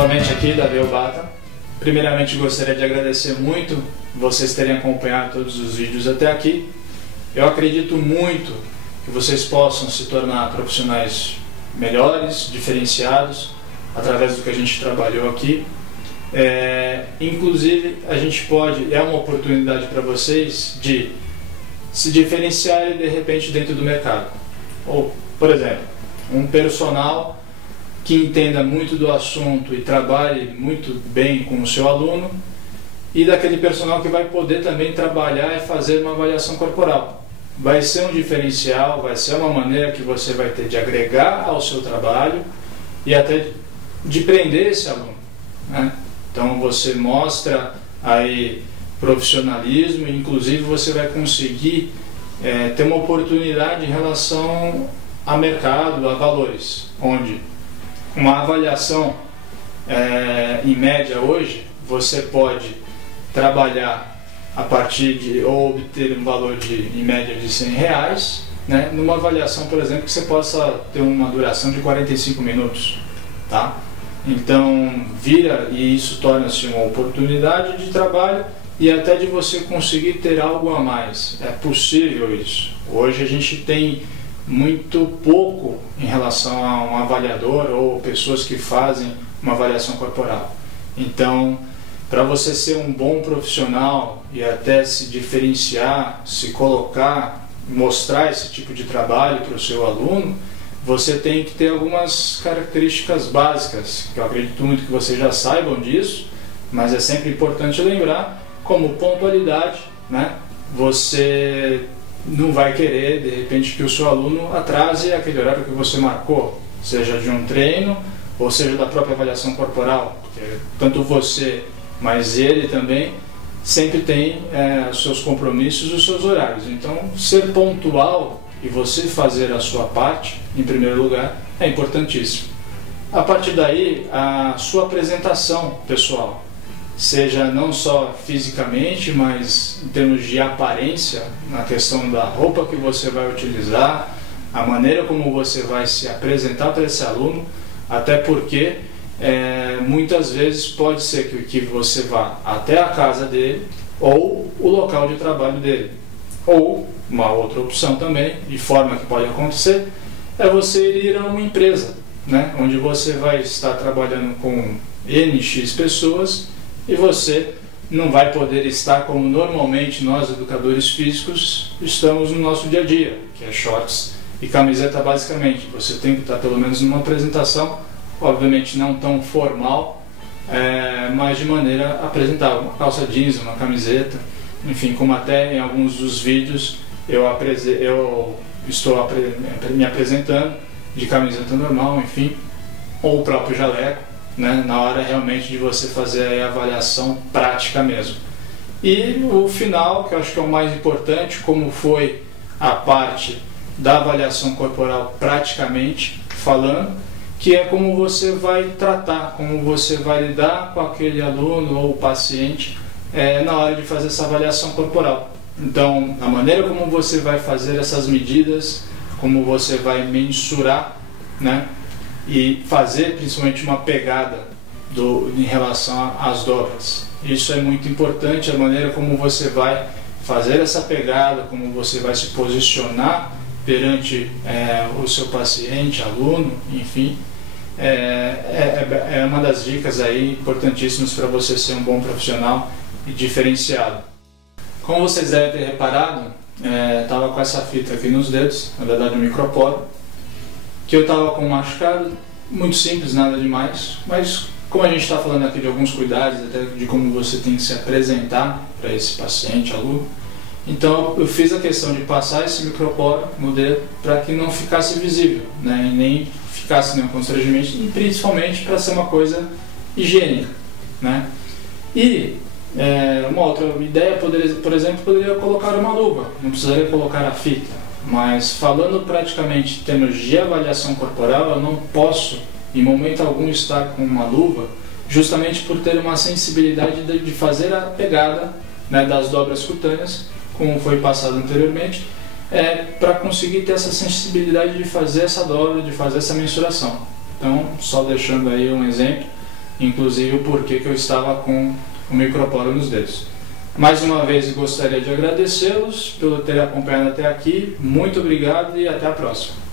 Novamente aqui, Davi Obata. Primeiramente gostaria de agradecer muito vocês terem acompanhado todos os vídeos até aqui. Eu acredito muito que vocês possam se tornar profissionais melhores, diferenciados, através do que a gente trabalhou aqui. Inclusive, a gente é uma oportunidade para vocês de se diferenciarem de repente dentro do mercado. Ou, por exemplo, um personal que entenda muito do assunto e trabalhe muito bem com o seu aluno, e daquele personal que vai poder também trabalhar e fazer uma avaliação corporal. Vai ser um diferencial, vai ser uma maneira que você vai ter de agregar ao seu trabalho e até de prender esse aluno, né? Então você mostra aí profissionalismo e inclusive você vai conseguir ter uma oportunidade em relação a mercado, a valores, onde uma avaliação em média hoje você pode trabalhar a partir de ou obter um valor em média de R$100, né, numa avaliação, por exemplo, que você possa ter uma duração de 45 minutos, tá? Então e isso torna-se uma oportunidade de trabalho e até de você conseguir ter algo a mais. É possível isso. Hoje a gente tem muito pouco em relação a um avaliador ou pessoas que fazem uma avaliação corporal. Então, para você ser um bom profissional e até se diferenciar, se colocar, mostrar esse tipo de trabalho para o seu aluno, você tem que ter algumas características básicas, que eu acredito muito que vocês já saibam disso, mas é sempre importante lembrar, como pontualidade, né? Você não vai querer, de repente, que o seu aluno atrase aquele horário que você marcou, seja de um treino ou seja da própria avaliação corporal, porque tanto você, mas ele também sempre tem os seus compromissos e os seus horários. Então, ser pontual e você fazer a sua parte, em primeiro lugar, é importantíssimo. A partir daí, a sua apresentação pessoal, seja não só fisicamente, mas em termos de aparência, na questão da roupa que você vai utilizar, a maneira como você vai se apresentar para esse aluno, até porque muitas vezes pode ser que você vá até a casa dele ou o local de trabalho dele. Ou, uma outra opção também, de forma que pode acontecer, é você ir a uma empresa, né, onde você vai estar trabalhando com NX pessoas e você não vai poder estar como normalmente nós, educadores físicos, estamos no nosso dia a dia, que é shorts e camiseta basicamente. Você tem que estar pelo menos numa apresentação, obviamente não tão formal, mas de maneira apresentável, uma calça jeans, uma camiseta, enfim, como até em alguns dos vídeos eu estou me apresentando de camiseta normal, enfim, ou o próprio jaleco, né, na hora realmente de você fazer a avaliação prática mesmo. E o final, que eu acho que é o mais importante, como foi a parte da avaliação corporal praticamente falando, que é como você vai tratar, como você vai lidar com aquele aluno ou paciente na hora de fazer essa avaliação corporal. Então, a maneira como você vai fazer essas medidas, como você vai mensurar, né, e fazer principalmente uma pegada em relação às dobras. Isso é muito importante, a maneira como você vai fazer essa pegada, como você vai se posicionar perante o seu paciente, aluno, enfim. É uma das dicas aí importantíssimas para você ser um bom profissional e diferenciado. Como vocês devem ter reparado, estava com essa fita aqui nos dedos, na verdade um microporo, que eu estava com um machucado, muito simples, nada demais, mas como a gente está falando aqui de alguns cuidados, até de como você tem que se apresentar para esse paciente, aluno, então eu fiz a questão de passar esse microporo no dedo para que não ficasse visível, né, e nem ficasse nenhum constrangimento, e principalmente para ser uma coisa higiênica, né? E uma outra ideia, por exemplo, poderia colocar uma luva, não precisaria colocar a fita, mas falando praticamente em termos de avaliação corporal, eu não posso em momento algum estar com uma luva, justamente por ter uma sensibilidade de fazer a pegada, né, das dobras cutâneas, como foi passado anteriormente, para conseguir ter essa sensibilidade de fazer essa dobra, de fazer essa mensuração. Então, só deixando aí um exemplo, inclusive o porquê que eu estava com o microporo nos dedos. Mais uma vez gostaria de agradecê-los por terem acompanhado até aqui, muito obrigado e até a próxima.